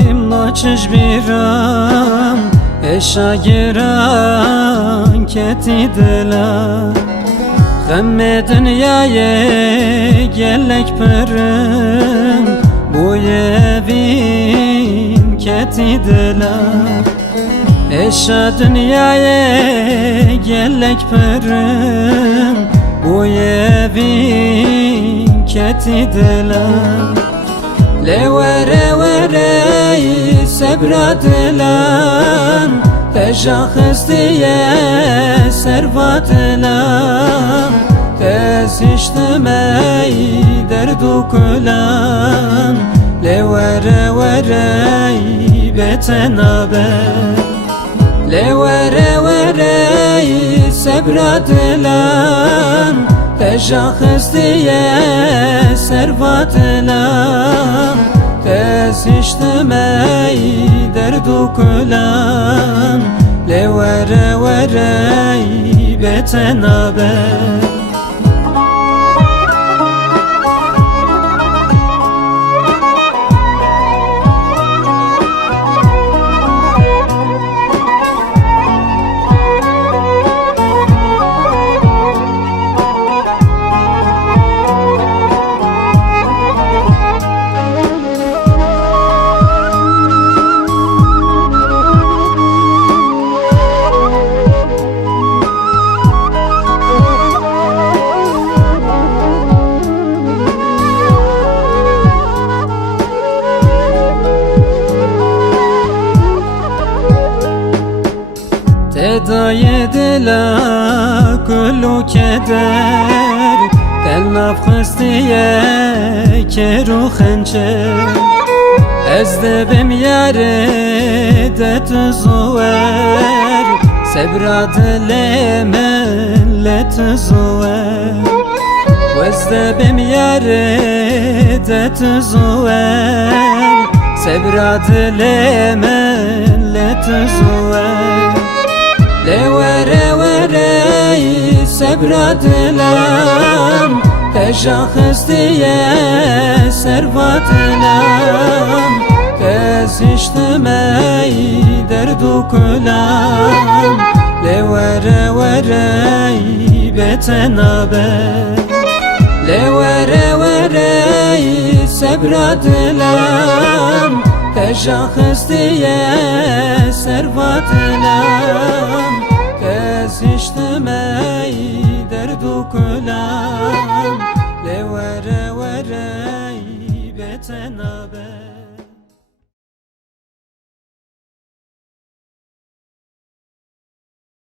Kim naçış biram eşa giran keti dila Gemme dünyaya gelek pırım bu evin keti dila Eşa dünyaya gelek pırım bu evin keti dila Le vere vere sebradilan Teşahistiye servadilan Tez iştimey derdu kulan Le vere vere betenabe Le vere vere sebradilan Teşahistiye servadilan Tez iştimey derdu kulan Le vere vere betenabe Tedayı dila kullu keder Del nafkıstiye keru xençer Ez debim yare de tuzuver Sebra dilemen le tuzuver Ez debim yare de tuzuver Sebra dilemen le tuzuver Le vere vere sebradilan Teşahistiye servadilan Tez iştimey derdu kulan Le vere vere betenabe Le vere vere sebradilan Teşahistiye servadilan Tez iştimey derdu kulan Le vere vere betenabe